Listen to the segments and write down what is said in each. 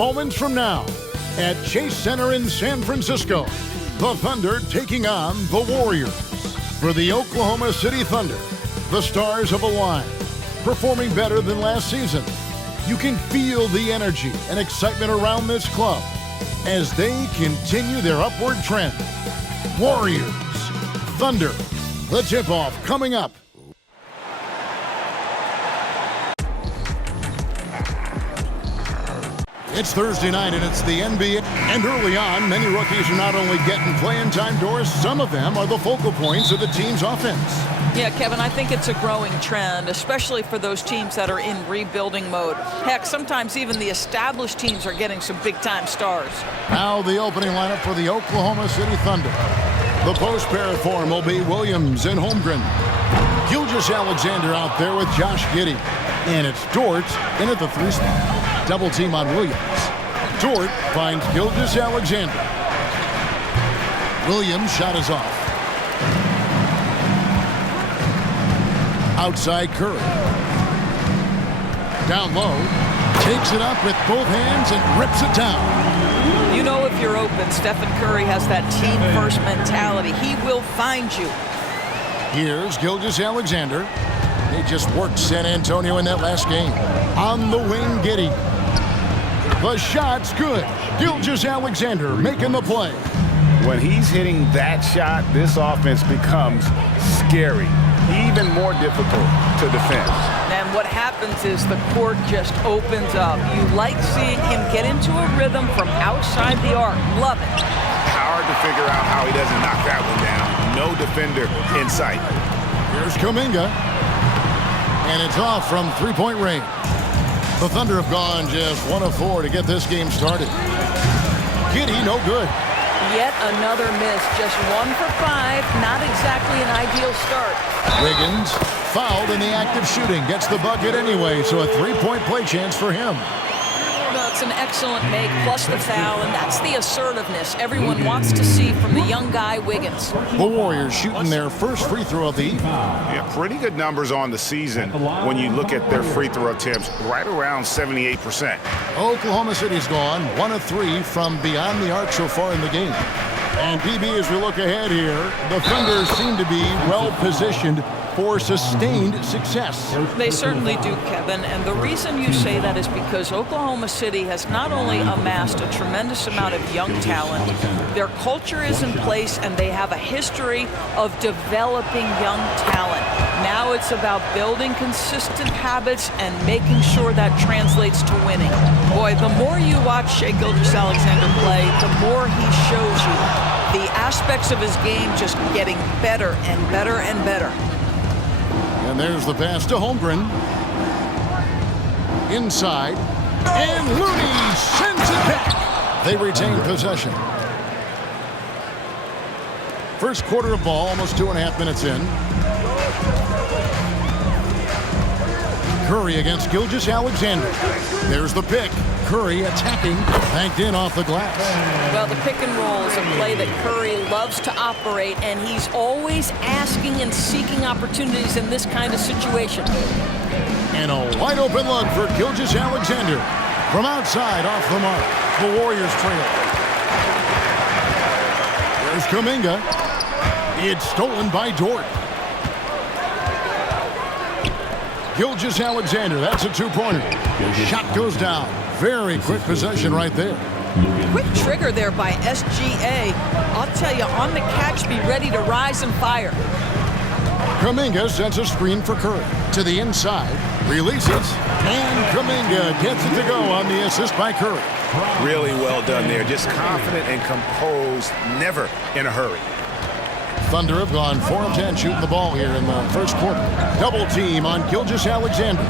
moments from now at Chase Center in San Francisco. The Thunder taking on the Warriors. For the Oklahoma City Thunder, the stars have aligned, performing better than last season. You can feel the energy and excitement around this club as they continue their upward trend. Warriors, Thunder, the tip-off coming up. It's Thursday night and it's the NBA. And early on, many rookies are not only getting playing time doors, some of them are the focal points of the team's offense. Yeah, Kevin, I think it's a growing trend, especially for those teams that are in rebuilding mode. Heck, sometimes even the established teams are getting some big-time stars. Now the opening lineup for the Oklahoma City Thunder. The post pair form will be Williams and Holmgren. Gilgeous-Alexander out there with Josh Giddey. And it's Dort in at the 3 spot. Double team on Williams. Dort finds Gilgeous-Alexander. Williams' shot is off. Outside Curry. Down low. Takes it up with both hands and rips it down. You know if you're open, Stephen Curry has that team-first mentality. He will find you. Here's Gilgeous-Alexander. They just worked San Antonio in that last game. On the wing, Giddey. The shot's good. Gilgeous-Alexander making the play. When he's hitting that shot, this offense becomes scary, even more difficult to defend. And what happens is the court just opens up. You like seeing him get into a rhythm from outside the arc. Love it. Hard to figure out how he doesn't knock that one down. No defender in sight. Here's Kuminga. And it's off from three-point range. The Thunder have gone just 1 of 4 to get this game started. Giddey, no good. Yet another miss. Just 1 for 5. Not exactly an ideal start. Wiggins, fouled in the act of shooting. Gets the bucket anyway, so a 3-point play chance for him. Well, it's an excellent make, plus the foul, and that's the assertiveness everyone wants to see from the young guy, Wiggins. The Warriors shooting their first free throw of the evening. Yeah, pretty good numbers on the season when you look at their free throw attempts, right around 78%. Oklahoma City's gone 1 of 3 from beyond the arc so far in the game. And PB, as we look ahead here, the Thunder seem to be well positioned for sustained success. They certainly do, Kevin, and the reason you say that is because Oklahoma City has not only amassed a tremendous amount of young talent, their culture is in place and they have a history of developing young talent. Now it's about building consistent habits and making sure that translates to winning. Boy, the more you watch Shai Gilgeous-Alexander play, the more he shows you the aspects of his game just getting better and better and better. And there's the pass to Holmgren. Inside. And Looney sends it back. They retain possession. First quarter of ball, almost 2.5 minutes in. Curry against Gilgeous-Alexander. There's the pick. Curry attacking, banked in off the glass. Well, the pick and roll is a play that Curry loves to operate, and he's always asking and seeking opportunities in this kind of situation. And a wide open look for Gilgeous-Alexander. From outside, off the mark. The Warriors trail. There's Kuminga. It's stolen by Dort. Gilgeous-Alexander, that's a 2-pointer. Shot goes down. Very quick possession right there. Quick trigger there by SGA. I'll tell you, on the catch, be ready to rise and fire. Kuminga sends a screen for Curry. To the inside, releases, and Kuminga gets it to go on the assist by Curry. Really well done there. Just confident and composed, never in a hurry. Thunder have gone 4 of 10 shooting the ball here in the first quarter. Double team on Gilgeous-Alexander.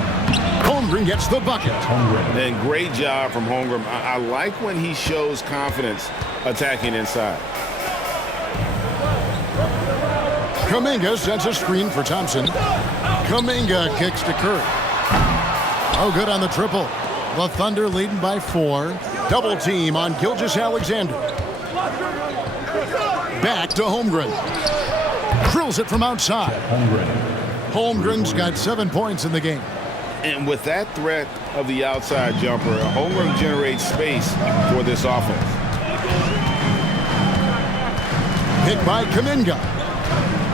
Holmgren gets the bucket. And great job from Holmgren. I like when he shows confidence attacking inside. Kuminga sets a screen for Thompson. Kuminga kicks to Curry. Oh, good on the triple. The Thunder leading by 4. Double team on Gilgeous-Alexander. Back to Holmgren. Drills it from outside. Holmgren's got 7 points in the game. And with that threat of the outside jumper, Holmgren generates space for this offense. Hit by Kuminga.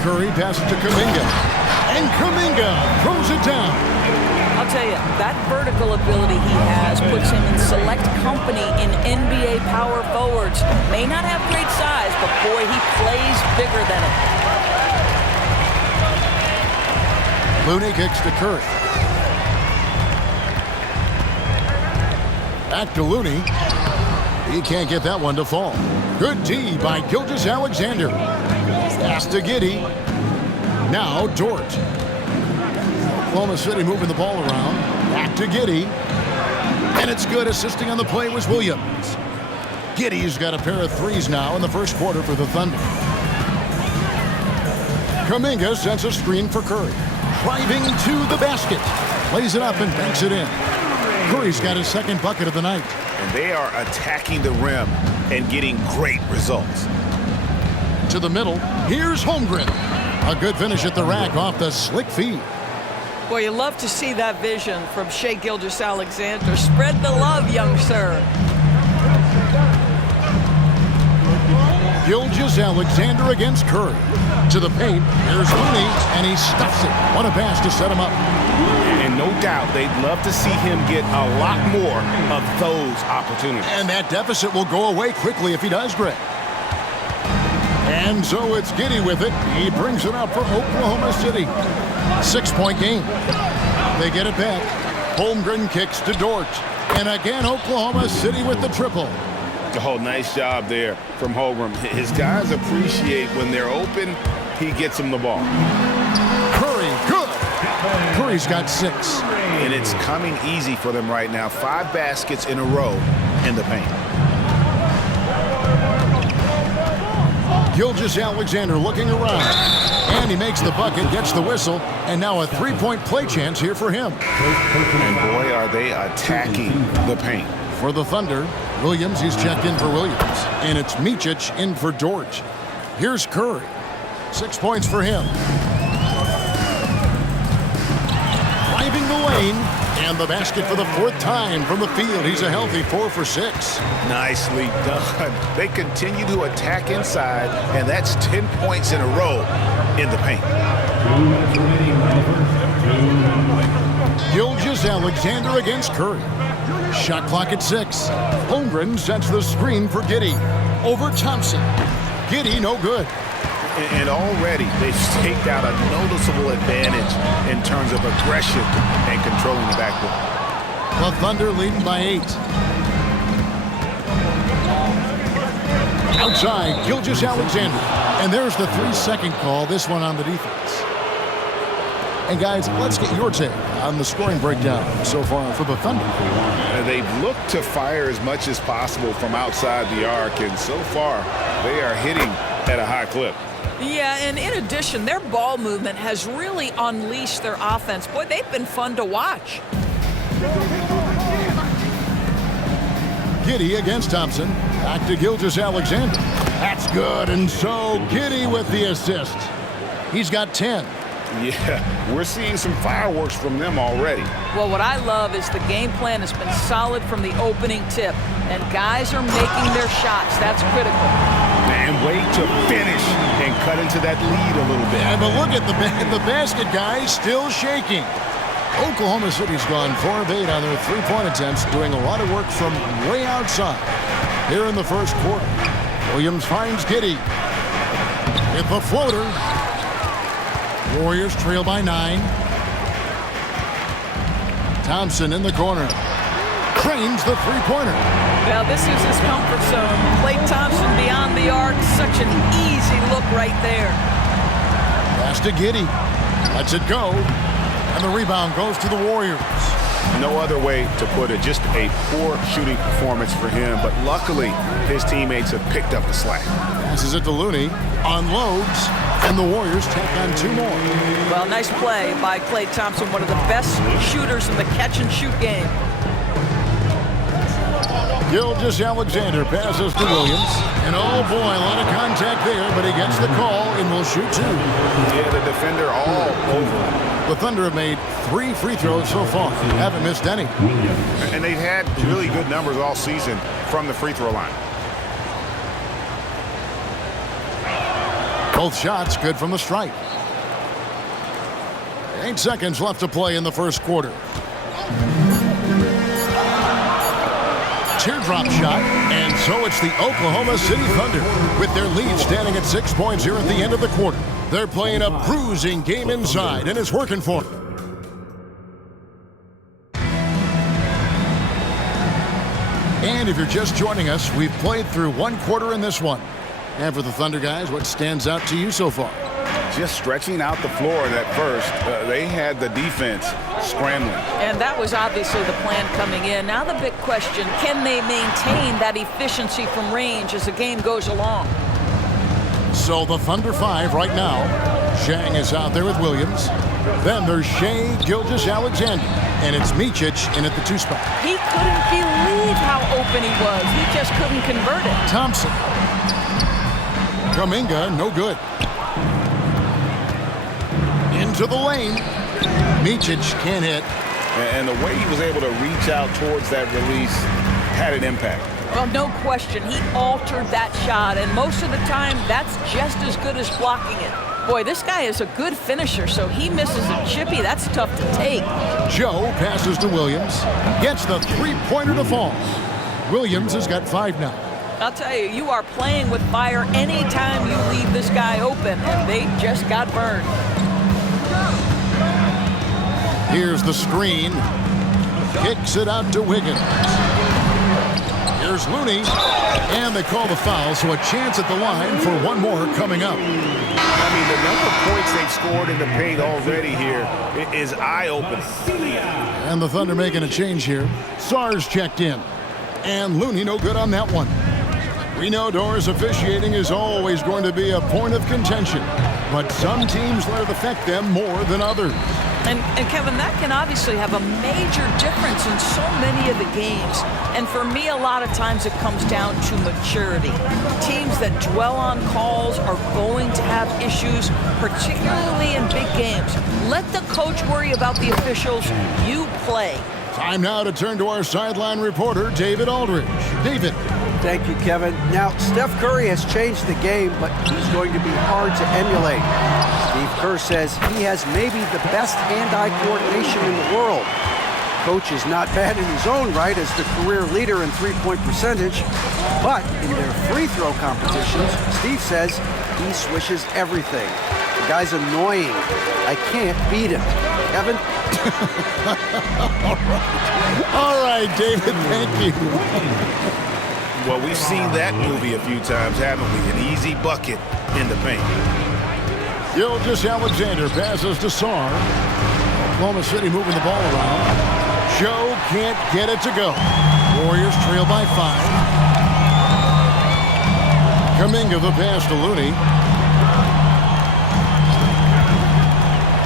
Curry passes to Kuminga. And Kuminga throws it down. I'll tell you, that vertical ability he has puts him in select company in NBA power forwards. May not have great size, but boy, he plays bigger than it. Looney kicks to Curry. Back to Looney. He can't get that one to fall. Good D by Gilgeous-Alexander. Pass to Giddey. Now Dort. Oklahoma City moving the ball around. Back to Giddey. And it's good. Assisting on the play was Williams. Giddey's got a pair of threes now in the first quarter for the Thunder. Kuminga sends a screen for Curry. Driving to the basket. Plays it up and banks it in. Curry's got his second bucket of the night. And they are attacking the rim and getting great results. To the middle. Here's Holmgren. A good finish at the rack off the slick feed. Boy, you love to see that vision from Shai Gilgeous-Alexander. Spread the love, young sir. Gilgeous-Alexander against Curry. To the paint. Here's Looney, and he stuffs it. What a pass to set him up. And no doubt they'd love to see him get a lot more of those opportunities. And that deficit will go away quickly if he does, Greg. And so it's Giddey with it. He brings it up for Oklahoma City. 6-point game. They get it back. Holmgren kicks to Dort. And again, Oklahoma City with the triple. Oh, nice job there from Holmgren. His guys appreciate when they're open, he gets them the ball. Curry, good. Curry's got 6. And it's coming easy for them right now. 5 baskets in a row in the paint. Gilgeous-Alexander looking around. And he makes the bucket, gets the whistle, and now a 3-point play chance here for him. And boy, are they attacking the paint. For the Thunder, Williams, he's checked in for Williams. And it's Micic in for Dort. Here's Curry. 6 points for him. Driving the lane. And the basket for the 4th time from the field. He's a healthy 4 for 6. Nicely Done. They continue to attack inside, and that's 10 points in a row in the paint. Gilgeous-Alexander against Curry. Shot clock at 6. Holmgren sets the screen for Giddey. Over Thompson. Giddey no good. And already they've staked out a noticeable advantage in terms of aggression and controlling the backcourt. The Thunder leading by 8. Outside, Gilgeous-Alexander. And there's the 3-second call, this one on the defense. And guys, let's get your take on the scoring breakdown so far for the Thunder. They've looked to fire as much as possible from outside the arc, and so far they are hitting at a high clip. Yeah, and in addition, their ball movement has really unleashed their offense. Boy, they've been fun to watch. Giddey against Thompson. Back to Gilgeous-Alexander. That's good, and so Giddey with the assist. He's got 10. Yeah, we're seeing some fireworks from them already. Well, what I love is the game plan has been solid from the opening tip, and guys are making their shots. That's critical. And wait to finish and cut into that lead a little bit. Yeah, but look at the basket, guys, still shaking. Oklahoma City's gone 4 of 8 on their 3-point attempts, doing a lot of work from way outside. Here in the first quarter, Williams finds Giddey. With the floater. Warriors trail by 9. Thompson in the corner. Trains the 3-pointer. Well, this is his comfort zone. Klay Thompson beyond the arc. Such an easy look right there. Pass to Giddey. Lets it go. And the rebound goes to the Warriors. No other way to put it. Just a poor shooting performance for him. But luckily, his teammates have picked up the slack. Passes it to Looney. Unloads. And the Warriors tack on 2 more. Well, nice play by Klay Thompson, one of the best shooters in the catch-and-shoot game. Gilgeous-Alexander passes to Williams. And oh boy, a lot of contact there, but he gets the call and will shoot 2. Yeah, the defender all over. The Thunder have made 3 free throws so far. Haven't missed any. And they've had really good numbers all season from the free throw line. Both shots good from the stripe. 8 seconds left to play in the first quarter. Teardrop shot, and so it's the Oklahoma City Thunder with their lead standing at 6 points here at the end of the quarter. They're playing a bruising game inside, and it's working for them. And if you're just joining us, we've played through 1 quarter in this one. And for the Thunder guys, what stands out to you so far? Just stretching out the floor at first. They had the defense scrambling. And that was obviously the plan coming in. Now the big question, can they maintain that efficiency from range as the game goes along? So the Thunder 5 right now. Zhang is out there with Williams. Then there's Shai Gilgeous-Alexander. And it's Micic in at the 2 spot. He couldn't believe how open he was. He just couldn't convert it. Thompson. Kuminga, no good. Into the lane. Micic can't hit. And the way he was able to reach out towards that release had an impact. Well, no question. He altered that shot, and most of the time, that's just as good as blocking it. Boy, this guy is a good finisher, so he misses a chippy. That's tough to take. Joe passes to Williams. Gets the 3-pointer to fall. Williams has got 5 now. I'll tell you, you are playing with fire anytime you leave this guy open, and they just got burned. Here's the screen. Kicks it out to Wiggins. Here's Looney. And they call the foul, so a chance at the line for 1 more coming up. I mean, the number of points they've scored in the paint already here is eye-opening. And the Thunder making a change here. Sars checked in. And Looney no good on that one. We know Doors officiating is always going to be a point of contention, but some teams let it affect them more than others. And Kevin, that can obviously have a major difference in so many of the games. And for me, a lot of times it comes down to maturity. Teams that dwell on calls are going to have issues, particularly in big games. Let the coach worry about the officials. You play. Time now to turn to our sideline reporter, David Aldridge. David. Thank you, Kevin. Now, Steph Curry has changed the game, but he's going to be hard to emulate. Steve Kerr says he has maybe the best hand-eye coordination in the world. Coach is not bad in his own right as the career leader in three-point percentage, but in their free throw competitions, Steve says he swishes everything. The guy's annoying. I can't beat him. Kevin? All right, David, thank you. Well, we've seen that movie a few times, haven't we? An easy bucket in the paint. Gilgeous-Alexander passes to Sarr. Oklahoma City moving the ball around. Joe can't get it to go. Warriors trail by 5. Kuminga the pass to Looney.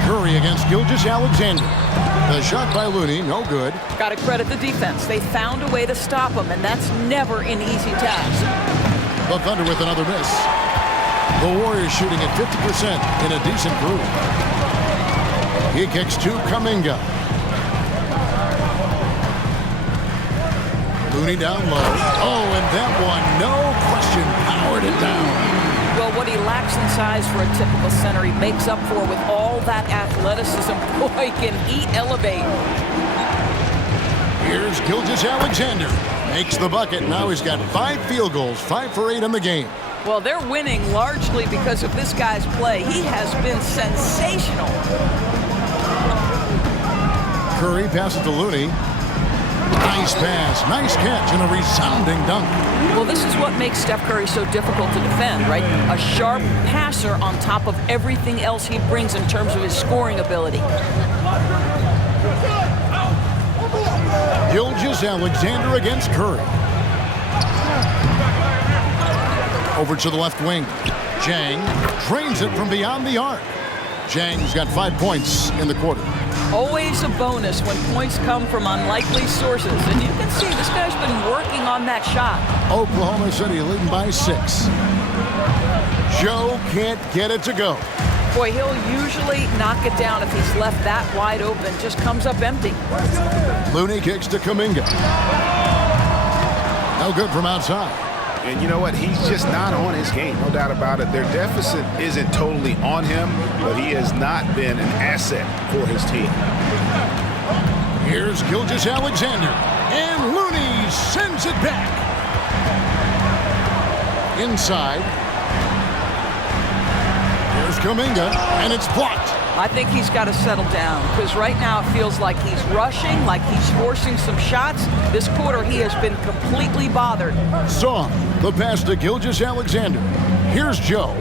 Curry against Gilgeous-Alexander. The shot by Looney, no good. Got to credit the defense. They found a way to stop him, and that's never an easy task. The Thunder with another miss. The Warriors shooting at 50% in a decent group. He kicks to Kuminga. Looney down low. Oh, and that one, no question, powered it down. Well, what he lacks in size for a typical center, he makes up for with all that athleticism. Boy, can he elevate. Here's Gilgeous-Alexander. Makes the bucket. Now he's got 5 field goals, 5 for 8 in the game. Well, they're winning largely because of this guy's play. He has been sensational. Curry passes to Looney. Nice pass, nice catch, and a resounding dunk. Well, this is what makes Steph Curry so difficult to defend, right? A sharp passer on top of everything else he brings in terms of his scoring ability. Gilgeous-Alexander against Curry. Over to the left wing. Zhang drains it from beyond the arc. Zhang's got 5 points in the quarter. Always a bonus when points come from unlikely sources. And you can see this guy's been working on that shot. Oklahoma City leading by 6. Joe can't get it to go. Boy, he'll usually knock it down if he's left that wide open. Just comes up empty. Looney kicks to Kuminga. No good from outside. And you know what? He's just not on his game, no doubt about it. Their deficit isn't totally on him, but he has not been an asset for his team. Here's Gilgeous-Alexander, and Looney sends it back. Inside. Here's Kuminga, and it's blocked. I think he's got to settle down because right now it feels like he's rushing, like he's forcing some shots. This quarter he has been completely bothered. Song, the pass to Gilgeous-Alexander. Here's Joe.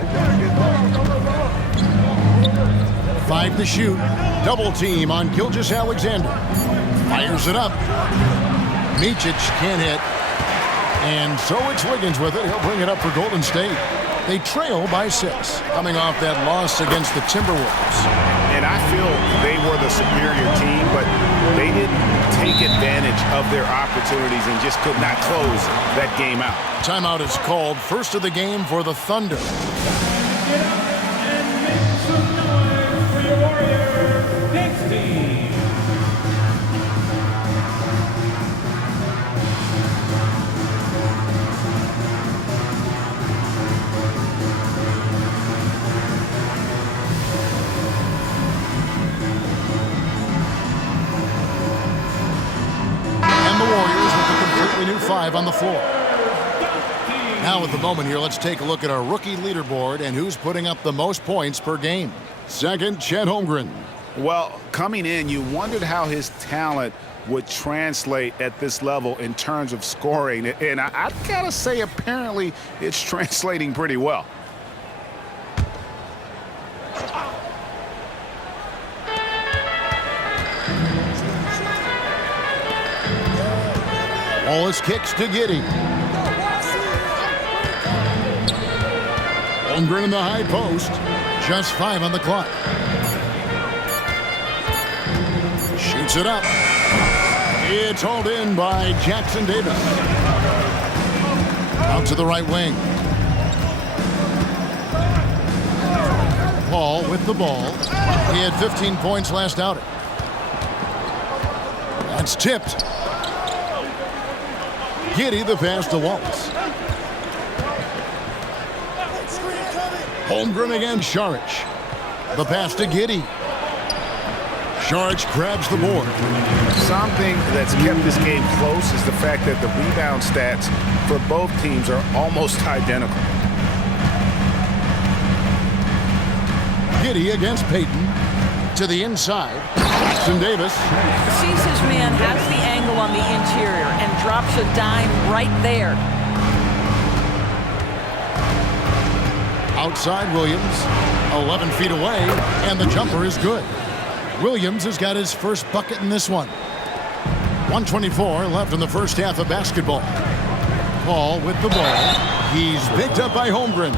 5 to shoot. Double team on Gilgeous-Alexander. Fires it up. Micic can't hit. And so it's Wiggins with it. He'll bring it up for Golden State. They trail by 6, coming off that loss against the Timberwolves. And I feel they were the superior team, but they didn't take advantage of their opportunities and just could not close that game out. Timeout is called. First of the game for the Thunder. Get up and make some noise for your Warrior next team. New 5 on the floor. Now at the moment here, let's take a look at our rookie leaderboard and who's putting up the most points per game. Second, Chet Holmgren. Well, coming in, you wondered how his talent would translate at this level in terms of scoring. And I gotta say, apparently, it's translating pretty well. Wallace kicks to Giddey. Holmgren in the high post. Just 5 on the clock. Shoots it up. It's hauled in by Jackson Davis. Out to the right wing. Paul with the ball. He had 15 points last outing. That's tipped. Giddey the pass to Wallace. Holmgren against Saric. The pass to Giddey. Saric grabs the board. Something that's kept this game close is the fact that the rebound stats for both teams are almost identical. Giddey against Payton. To the inside. Jackson Davis. Sees his man, has the angle on the interior, and drops a dime right there. Outside Williams. 11 feet away, and the jumper is good. Williams has got his first bucket in this one. 1:24 left in the first half of basketball. Paul with the ball. He's picked up by Holmgren.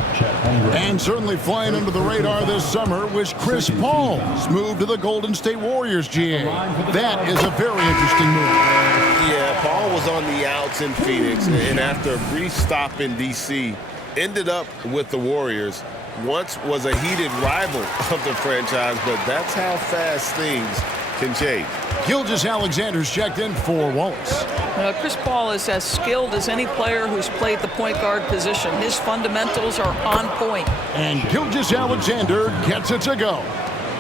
And certainly flying under the radar this summer was Chris Paul's move to the Golden State Warriors, GA. That is a very interesting move. Yeah, Paul was on the outs in Phoenix, and after a brief stop in D.C., ended up with the Warriors. Once was a heated rival of the franchise, but that's how fast things can change. Gilgeous-Alexander's checked in for Wallace. Chris Paul is as skilled as any player who's played the point guard position. His fundamentals are on point. And Gilgeous-Alexander gets it to go.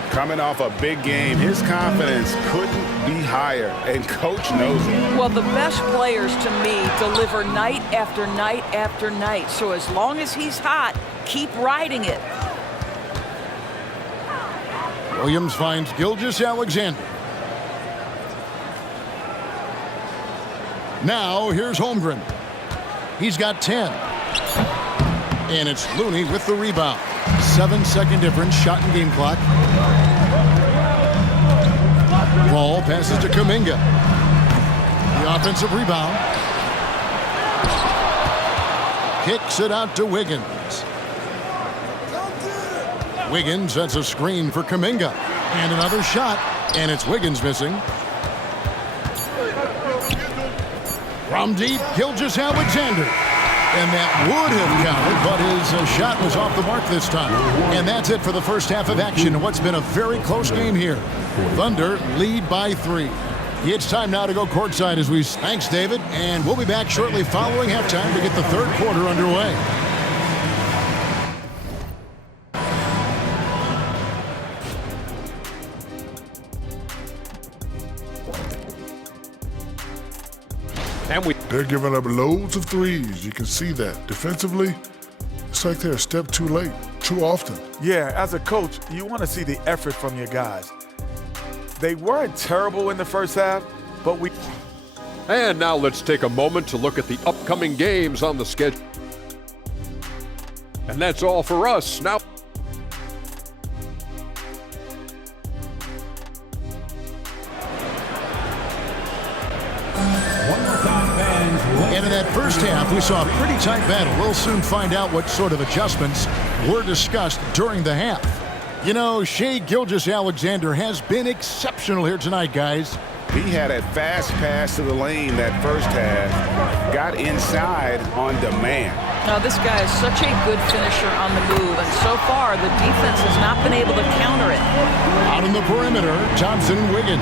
Coming off a big game, his confidence couldn't be higher, and coach knows it. Well, the best players to me deliver night after night after night. So as long as he's hot, keep riding it. Williams finds Gilgeous-Alexander. Now here's Holmgren. He's got 10. And it's Looney with the rebound. 7-second difference, shot and game clock. Paul passes to Kuminga. The offensive rebound. Kicks it out to Wiggins. Wiggins sets a screen for Kuminga. And another shot. And it's Wiggins missing. From deep, Gilgeous-Alexander. And that would have counted, but his shot was off the mark this time. And that's it for the first half of action in what's been a very close game here. Thunder lead by 3. It's time now to go courtside as we... Thanks, David. And we'll be back shortly following halftime to get the third quarter underway. They're giving up loads of threes. You can see that. Defensively, it's like they're a step too late, too often. Yeah, as a coach, you want to see the effort from your guys. They weren't terrible in the first half, but we... And now let's take a moment to look at the upcoming games on the schedule. And that's all for us. Now... And in that first half, we saw a pretty tight battle. We'll soon find out what sort of adjustments were discussed during the half. You know, Shai Gilgeous-Alexander has been exceptional here tonight, guys. He had a fast pass to the lane that first half, got inside on demand. Now, this guy is such a good finisher on the move, and so far, the defense has not been able to counter it. Out on the perimeter, Thompson and Wiggins.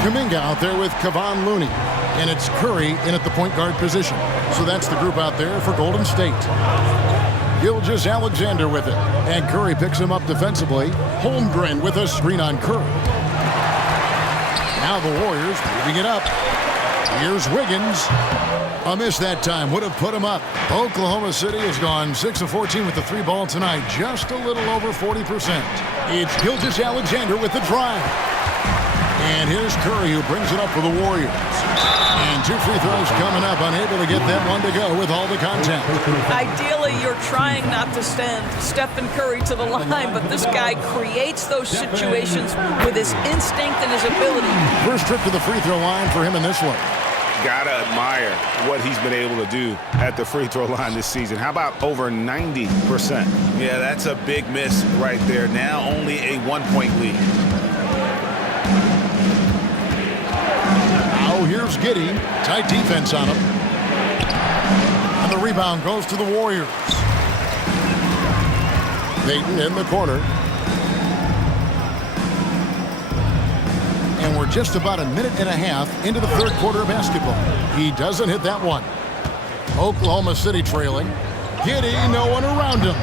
Kuminga out there with Kevon Looney. And it's Curry in at the point guard position. So that's the group out there for Golden State. Gilgeous-Alexander with it. And Curry picks him up defensively. Holmgren with a screen on Curry. Now the Warriors moving it up. Here's Wiggins. A miss that time. Would have put him up. Oklahoma City has gone 6 of 14 with the 3 ball tonight. Just a little over 40%. It's Gilgeous-Alexander with the drive. And here's Curry who brings it up for the Warriors. And 2 free throws coming up, unable to get that one to go with all the contact. Ideally, you're trying not to send Stephen Curry to the line, but this guy creates those situations with his instinct and his ability. First trip to the free throw line for him in this one. Gotta admire what he's been able to do at the free throw line this season. How about over 90%? Yeah, that's a big miss right there. Now only a 1-point lead. Now here's Giddey. Tight defense on him. And the rebound goes to the Warriors. Payton in the corner. And we're just about a minute and a half into the third quarter of basketball. He doesn't hit that one. Oklahoma City trailing. Giddey, no one around him.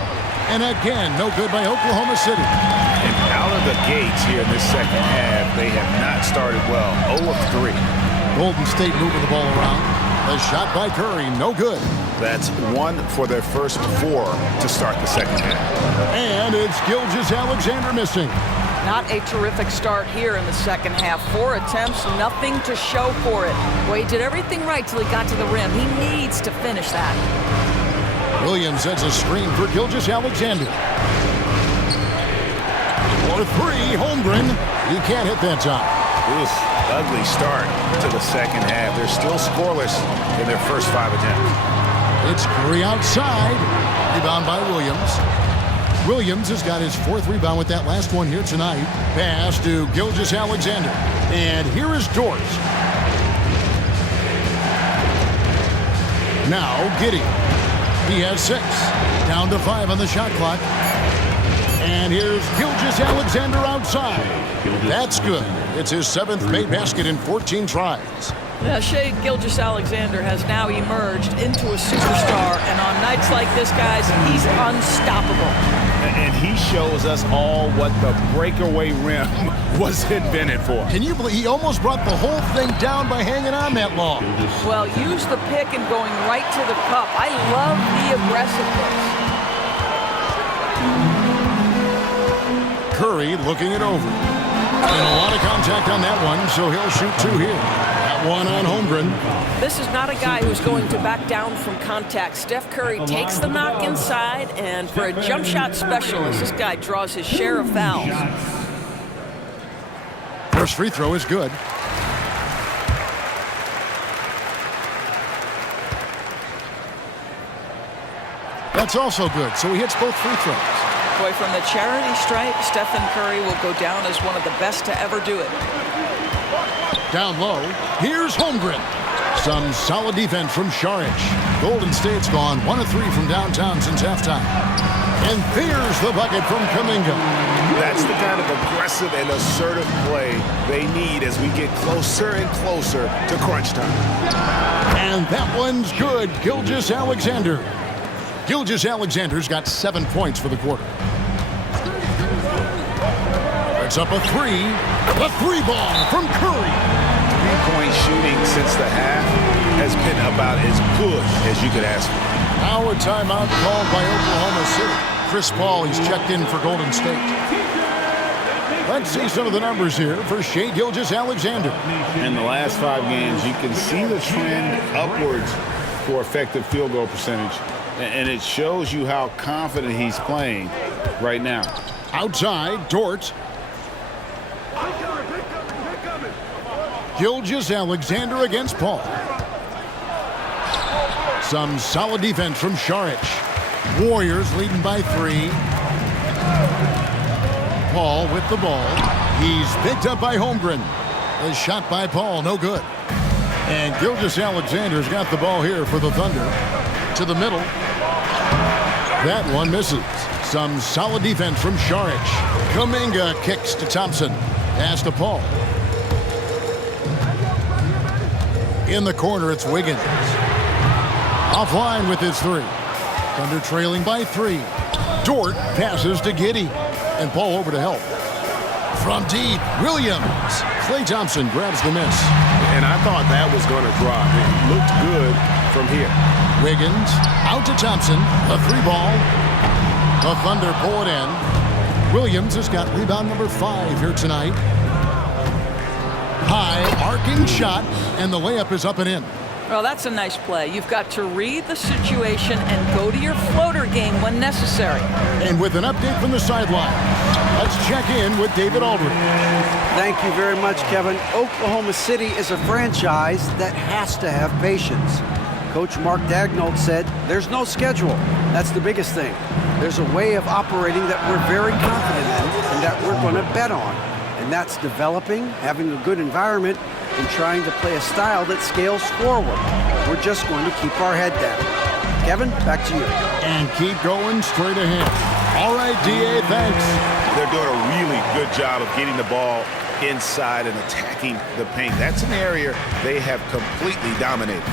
And again, no good by Oklahoma City. And out of the gates here in this second half, they have not started well. 0 of 3. Golden State moving the ball around. A shot by Curry, no good. That's 1 for their first 4 to start the second half. And it's Gilgeous-Alexander missing. Not a terrific start here in the second half. 4 attempts, nothing to show for it. Well, he did everything right till he got to the rim. He needs to finish that. Williams sets a screen for Gilgeous-Alexander. For 3, Holmgren. He can't hit that time. Oof, ugly start to the second half. They're still scoreless in their first 5 attempts. It's Curry outside. Rebound by Williams. Williams has got his 4th rebound with that last one here tonight. Pass to Gilgeous-Alexander. And here is Dort. Now Giddey. He has 6. Down to 5 on the shot clock. And here's Gilgeous-Alexander outside. That's good. It's his 7th made basket in 14 tries. Now, Shai Gilgeous-Alexander has now emerged into a superstar, and on nights like this, guys, he's unstoppable. And he shows us all what the breakaway rim was invented for. Can you believe he almost brought the whole thing down by hanging on that long? Well, use the pick and going right to the cup. I love the aggressiveness. Curry looking it over. And a lot of contact on that one, so he'll shoot 2 here. That one on Holmgren. This is not a guy who's going to back down from contact. Steph Curry takes the knock inside, and for a jump shot specialist, this guy draws his share of fouls. First free throw is good. That's also good, so he hits both free throws. Boy, from the charity stripe, Stephen Curry will go down as one of the best to ever do it. Down low, here's Holmgren. Some solid defense from Šarić. Golden State's gone 1 of 3 from downtown since halftime. And there's the bucket from Kuminga. That's the kind of aggressive and assertive play they need as we get closer and closer to crunch time. And that one's good. Gilgeous-Alexander. Gilgeous-Alexander's got 7 points for the quarter. It's up a 3. The 3-ball from Curry. Three-point shooting since the half has been about as good as you could ask for. Now a timeout called by Oklahoma City. Chris Paul, he's checked in for Golden State. Let's see some of the numbers here for Shai Gilgeous-Alexander. In the last 5 games, you can see the trend upwards for effective field goal percentage. And it shows you how confident he's playing right now. Outside, Dort. Gilgeous-Alexander against Paul. Some solid defense from Šarić. Warriors leading by 3. Paul with the ball. He's picked up by Holmgren. A shot by Paul, no good. And Gilgeous-Alexander's got the ball here for the Thunder. To the middle. That one misses. Some solid defense from Šarić. Kuminga kicks to Thompson. Pass to Paul. In the corner, it's Wiggins. Offline with his 3. Thunder trailing by 3. Dort passes to Giddey. And Paul over to help. From deep, Williams. Klay Thompson grabs the miss. And I thought that was going to drop. It looked good from here. Wiggins out to Thompson. A 3-ball. The Thunder pull it in. Williams has got rebound number 5 here tonight. High arcing shot, and the layup is up and in. Well, that's a nice play. You've got to read the situation and go to your floater game when necessary. And with an update from the sideline, let's check in with David Aldridge. Thank you very much, Kevin. Oklahoma City is a franchise that has to have patience. Coach Mark Daigneault said there's no schedule. That's the biggest thing. There's a way of operating that we're very confident in and that we're going to bet on. And that's developing, having a good environment, and trying to play a style that scales forward. We're just going to keep our head down. Kevin, back to you. And keep going straight ahead. All right, D.A., thanks. They're doing a really good job of getting the ball inside and attacking the paint. That's an area they have completely dominated.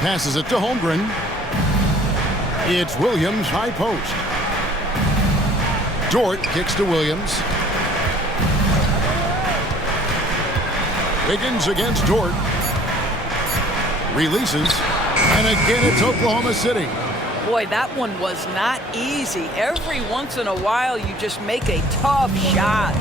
Passes it to Holmgren. It's Williams, high post. Dort kicks to Williams. Wiggins against Dort. Releases. And again, it's Oklahoma City. Boy, that one was not easy. Every once in a while, you just make a tough shot.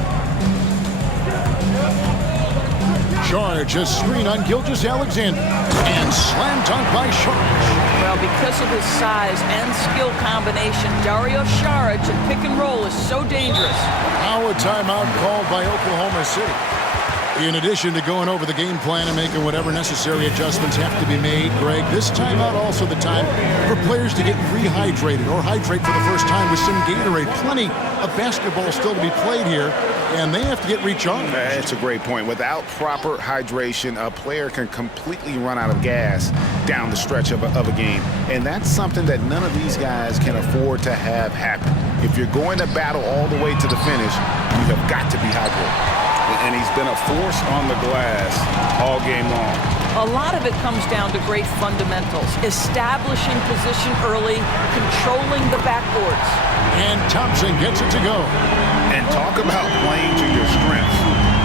Šarić, a screen on Gilgeous-Alexander. And slam dunk by Šarić. Well, because of his size and skill combination, Dario Šarić at pick and roll is so dangerous. Now a timeout called by Oklahoma City. In addition to going over the game plan and making whatever necessary adjustments have to be made, Greg, this timeout also the time for players to get rehydrated or hydrate for the first time with some Gatorade. Plenty of basketball still to be played here, and they have to get recharged. That's a great point. Without proper hydration, a player can completely run out of gas down the stretch of a game. And that's something that none of these guys can afford to have happen. If you're going to battle all the way to the finish, you have got to be hydrated. And he's been a force on the glass all game long. A lot of it comes down to great fundamentals, establishing position early, controlling the backboards. And Thompson gets it to go. And talk about playing to your strengths.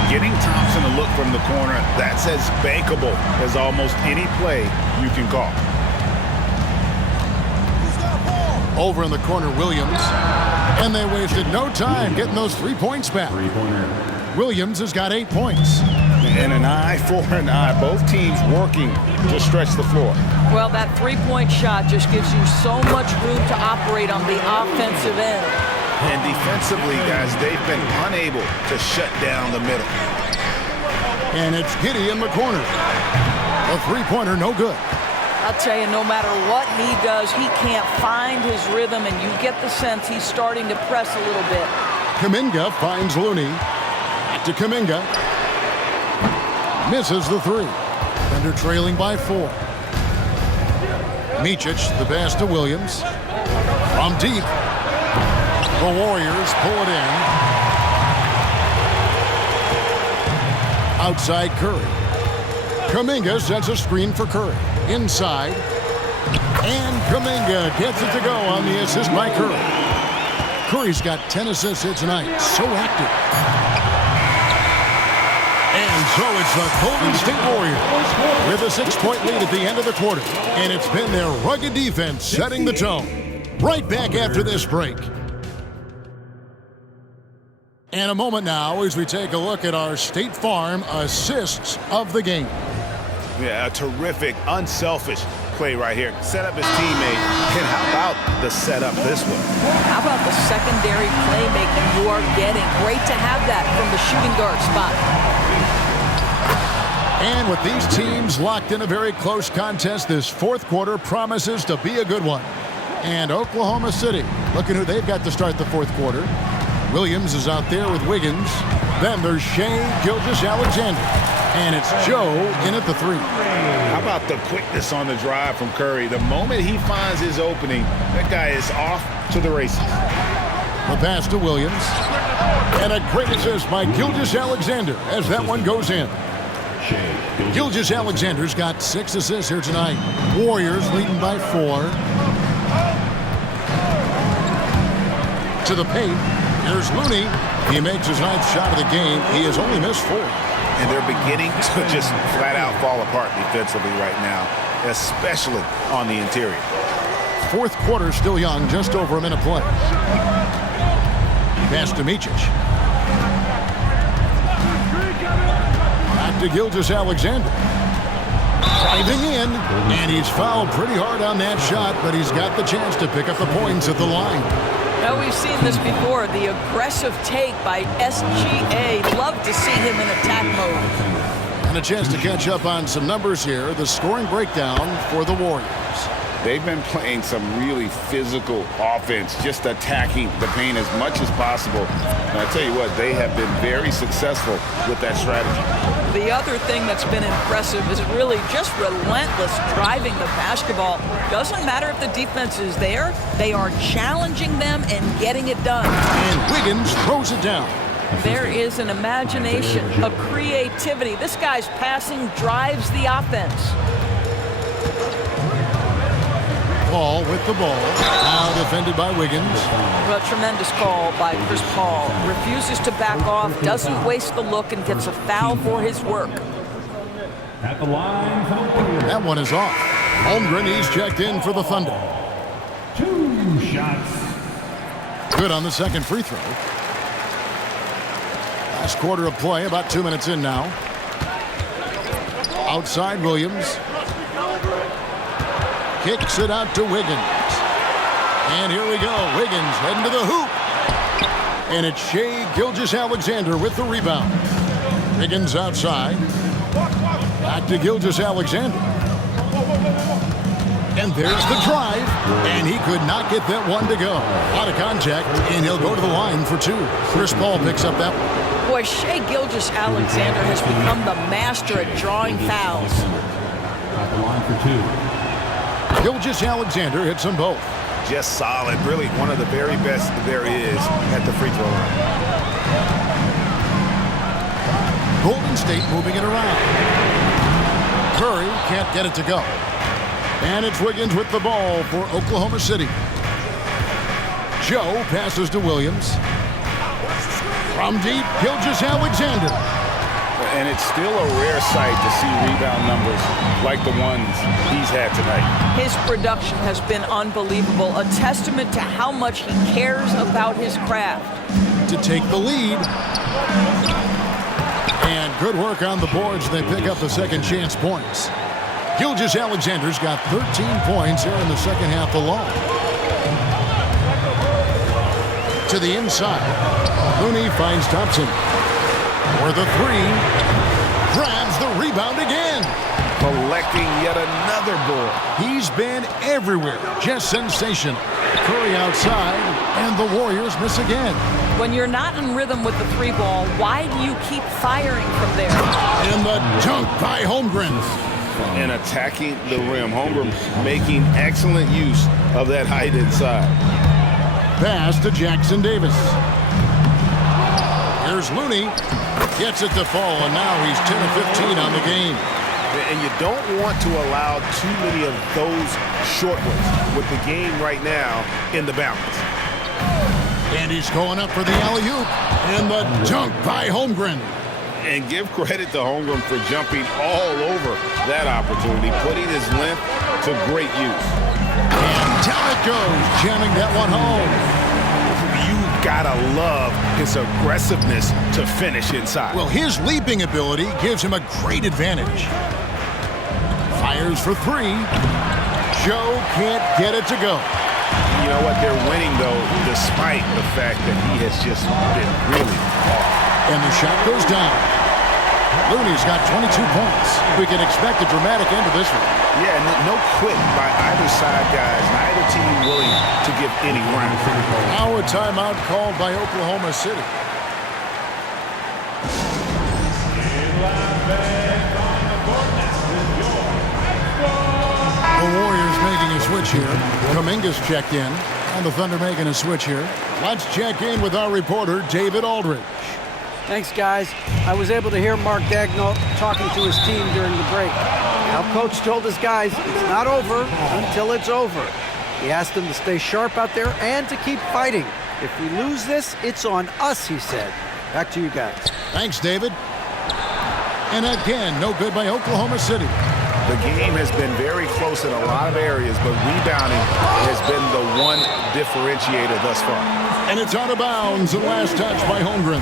Getting Thompson to look from the corner, that's as bankable as almost any play you can call. Over in the corner, Williams. And they wasted no time getting those 3 points back. Williams has got 8 points. And an eye for an eye. Both teams working to stretch the floor. Well, that three-point shot just gives you so much room to operate on the offensive end. And defensively, guys, they've been unable to shut down the middle. And it's Giddey in the corner. A three-pointer, no good. I'll tell you, no matter what he does, he can't find his rhythm, and you get the sense he's starting to press a little bit. Kuminga finds Looney. Back to Kuminga. Misses the three. Thunder trailing by 4. Micic, the pass to Williams. From deep. The Warriors pull it in. Outside Curry. Kuminga sets a screen for Curry. Inside. And Kuminga gets it to go on the assist by Curry. Curry's got 10 assists here tonight. So active. And so it's the Golden State Warriors with a 6-point lead at the end of the quarter. And it's been their rugged defense setting the tone. Right back after this break. And a moment now as we take a look at our State Farm assists of the game. Yeah, a terrific, unselfish play right here. Set up his teammate. And how about the setup this one? How about the secondary playmaking you are getting? Great to have that from the shooting guard spot. And with these teams locked in a very close contest, this fourth quarter promises to be a good one. And Oklahoma City, looking who they've got to start the fourth quarter. Williams is out there with Wiggins. Then there's Shai Gilgeous-Alexander. And it's Joe in at the 3. How about the quickness on the drive from Curry? The moment he finds his opening, that guy is off to the races. The pass to Williams. And a great assist by Gilgeous-Alexander as that one goes in. Gilgeous-Alexander's got 6 assists here tonight. Warriors leading by 4. To the paint. Here's Looney. He makes his 9th shot of the game. He has only missed 4. And they're beginning to just flat out fall apart defensively right now, especially on the interior. Fourth quarter still young, just over a minute play. Pass to Micic. Back to Gilgeous-Alexander. Driving in, and he's fouled pretty hard on that shot, but he's got the chance to pick up the points at the line. Now, we've seen this before, the aggressive take by SGA. Love to see him in attack mode. And a chance to catch up on some numbers here. The scoring breakdown for the Warriors. They've been playing some really physical offense, just attacking the paint as much as possible. And I tell you what, they have been very successful with that strategy. The other thing that's been impressive is really just relentless driving the basketball. Doesn't matter if the defense is there, they are challenging them and getting it done. And Wiggins throws it down. There is an imagination, a creativity. This guy's passing drives the offense. Paul with the ball. Now defended by Wiggins. A tremendous call by Chris Paul. Refuses to back off, doesn't waste the look, and gets a foul for his work. At the line for the Warriors. That one is off. Holmgren, he's checked in for the Thunder. 2 shots. Good on the second free throw. Last quarter of play, about 2 minutes in now. Outside Williams. Kicks it out to Wiggins. And here we go. Wiggins heading to the hoop. And it's Shai Gilgeous-Alexander with the rebound. Wiggins outside. Back to Gilgeous-Alexander. And there's the drive. And he could not get that one to go. Out of contact, and he'll go to the line for 2. Chris Paul picks up that one. Boy, Shai Gilgeous-Alexander has become the master at drawing fouls. At the line for 2. Gilgeous-Alexander hits them both. Just solid. Really one of the very best there is at the free throw line. Golden State moving it around. Curry can't get it to go. And it's Wiggins with the ball for Oklahoma City. Joe passes to Williams. From deep, Gilgeous-Alexander. And it's still a rare sight to see rebound numbers like the ones he's had tonight. His production has been unbelievable, a testament to how much he cares about his craft. To take the lead. And good work on the boards. They pick up the second chance points. Gilgeous-Alexander's got 13 points here in the second half alone. To the inside. Looney finds Thompson. For the 3, grabs the rebound again. Collects deflecting yet another ball. He's been everywhere. Just sensational. Curry outside, and the Warriors miss again. When you're not in rhythm with the three ball, why do you keep firing from there? And the dunk by Holmgren. And attacking the rim. Holmgren making excellent use of that height inside. Pass to Jackson Davis. Here's Looney. Gets it to fall, and now he's 10 of 15 on the game. And you don't want to allow too many of those short ones with the game right now in the balance. And he's going up for the alley-oop. And the dunk by Holmgren. And give credit to Holmgren for jumping all over that opportunity, putting his length to great use. And down it goes, jamming that one home. You've got to love his aggressiveness to finish inside. Well, his leaping ability gives him a great advantage. Fires for three. Joe can't get it to go. You know what? They're winning, though, despite the fact that he has just been really off. And the shot goes down. Looney's got 22 points. We can expect a dramatic end to this one. Yeah, no quit by either side, guys. Neither team willing to give any ground. Now a timeout called by Oklahoma City. The Warriors making a switch here. Kuminga's checked in. And the Thunder making a switch here. Let's check in with our reporter, David Aldridge. Thanks, guys. I was able to hear Mark Daigneault talking to his team during the break. Now, Coach told his guys it's not over until it's over. He asked them to stay sharp out there and to keep fighting. If we lose this, it's on us, he said. Back to you guys. Thanks, David. And again, no good by Oklahoma City. The game has been very close in a lot of areas, but rebounding has been the one differentiator thus far. And it's out of bounds, and last touch by Holmgren.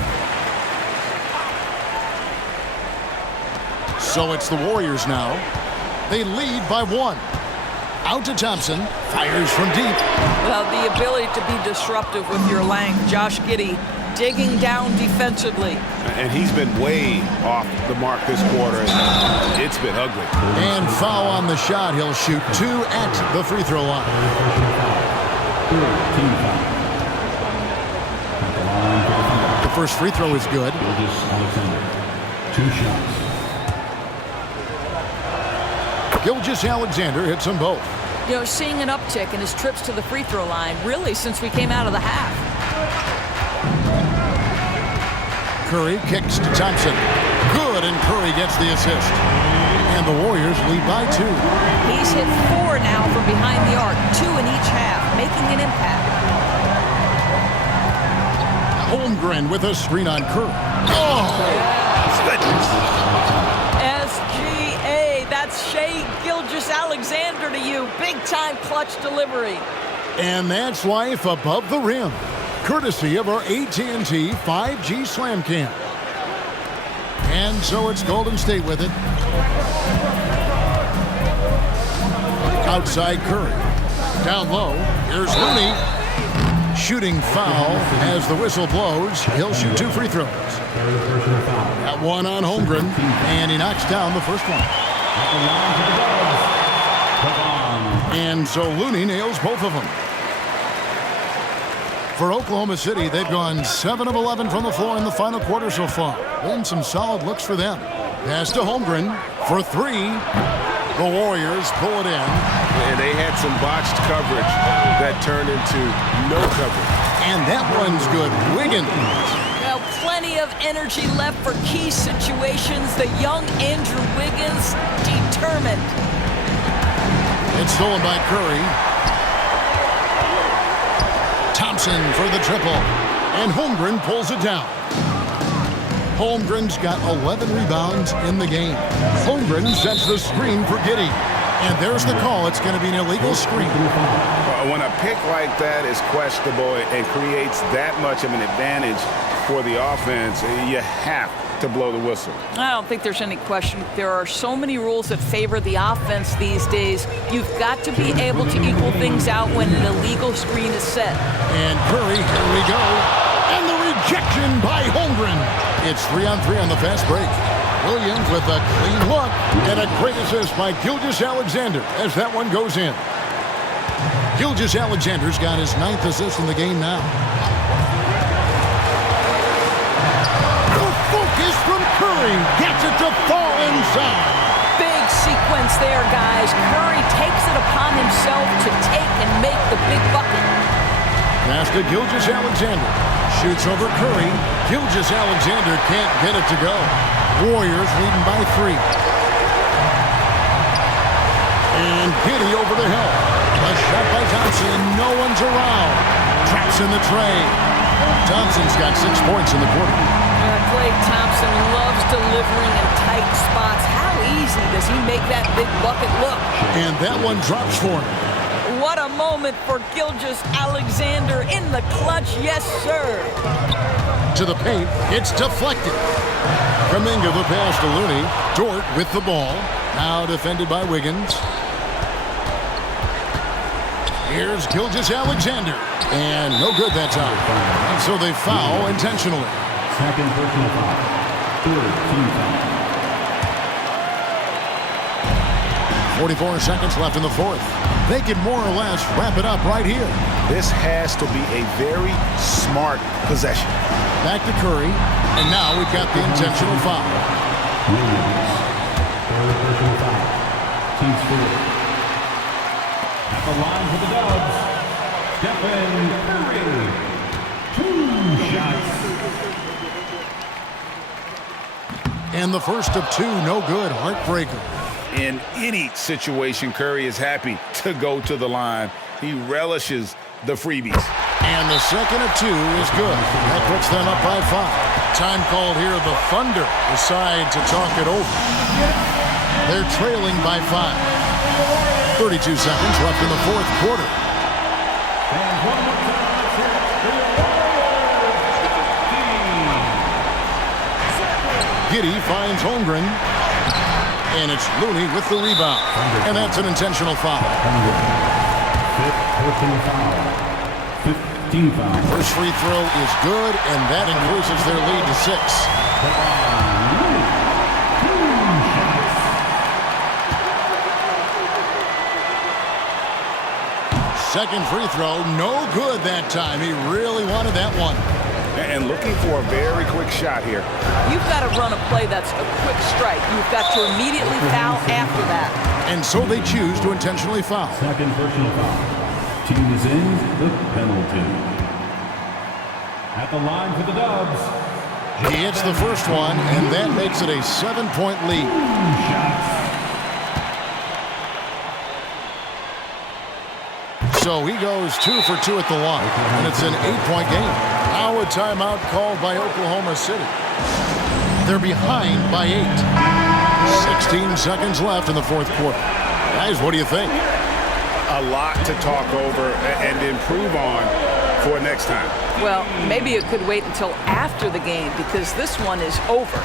So it's the Warriors now. They lead by one. Out to Thompson. Fires from deep. Well, the ability to be disruptive with your length. Josh Giddey digging down defensively. And he's been way off the mark this quarter. It's been ugly. And foul on the shot. He'll shoot two at the free throw line. The first free throw is good. Two shots. Gilgeous-Alexander hits them both. You know, seeing an uptick in his trips to the free throw line, really, since we came out of the half. Curry kicks to Thompson. Good, and Curry gets the assist. And the Warriors lead by two. He's hit four now from behind the arc, two in each half, making an impact. Holmgren with a screen on Curry. Oh! SGA, that's Shai Gilgeous-Alexander to you. Big-time clutch delivery. And that's life above the rim. Courtesy of our AT&T 5G Slam Cam. And so it's Golden State with it. Outside Curry. Down low, here's Looney. Shooting foul as the whistle blows. He'll shoot two free throws. That one on Holmgren, and he knocks down the first one. And so Looney nails both of them. For Oklahoma City, they've gone 7 of 11 from the floor in the final quarter so far. Been some solid looks for them. Pass to Holmgren for three. The Warriors pull it in. And they had some botched coverage that turned into no coverage. And that one's good. Wiggins. Well, plenty of energy left for key situations. The young Andrew Wiggins, determined. It's stolen by Curry. Thompson for the triple. And Holmgren pulls it down. Holmgren's got 11 rebounds in the game. Holmgren sets the screen for Giddey. And there's the call. It's going to be an illegal screen. When a pick like that is questionable and creates that much of an advantage for the offense, you have to blow the whistle. I don't think there's any question. There are so many rules that favor the offense these days. You've got to be able to equal things out when an illegal screen is set. And Curry, here we go. And the rejection by Holmgren. It's 3-on-3 on the fast break. Williams with a clean look and a great assist by Gilgeous-Alexander as that one goes in. Gilgeous-Alexander's got his 9th assist in the game now. The focus from Curry gets it to fall inside. Big sequence there, guys. Curry takes it upon himself to take and make the big bucket. Pass to Gilgeous-Alexander. Shoots over Curry. Gilgeous-Alexander can't get it to go. Warriors leading by 3. And Giddey over the hill. A shot by Thompson. No one's around. Traps in the tray. Thompson's got 6 points in the quarter. Klay Thompson loves delivering in tight spots. How easy does he make that big bucket look? And that one drops for him. What a moment for Gilgeous-Alexander in the clutch. Yes, sir. To the paint. It's deflected. Kuminga the pass to Looney. Dort with the ball. Now defended by Wiggins. Here's Gilgeous-Alexander. And no good that time. And so they foul intentionally. Second personal foul. Third team foul. 44 seconds left in the fourth. They can more or less wrap it up right here. This has to be a very smart possession. Back to Curry. And now we've got the intentional foul. Williams. Third personal foul. Team score. At the line for the Dubs, Stephen Curry. 2 shots. And the first of 2, no good. Heartbreaker. In any situation, Curry is happy to go to the line. He relishes the freebies. And the second of 2 is good. That puts them up by 5. Time called here. The Thunder decide to talk it over. They're trailing by 5. 32 seconds left in the fourth quarter. And one more time for the Warriors. Giddey finds Holmgren. And it's Looney with the rebound. And that's an intentional foul. 15 foul. First free throw is good, and that increases their lead to 6. Second free throw, no good that time. He really wanted that one. And looking for a very quick shot here. You've got to run a play that's a quick strike. You've got to immediately foul after that. And so they choose to intentionally foul. Second personal foul. Team is in the penalty. At the line for the Dubs. He hits the first one, and that makes it a 7-point lead. 2 shots. So he goes 2 for 2 at the line, and it's an 8-point game. Now a timeout called by Oklahoma City. They're behind by 8. 16 seconds left in the fourth quarter. Guys, what do you think? A lot to talk over and improve on for next time. Well, maybe it could wait until after the game because this one is over.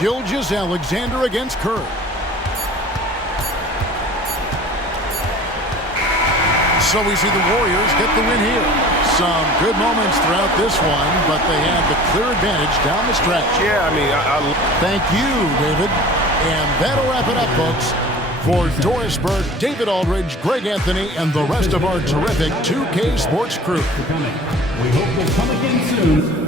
Gilgeous-Alexander against Curry. So we see the Warriors get the win here. Some good moments throughout this one, but they have the clear advantage down the stretch. Yeah, I mean, Thank you, David. And that'll wrap it up, folks. For Doris Burke, David Aldridge, Greg Anthony, and the rest of our terrific 2K Sports crew. We hope you'll come again soon.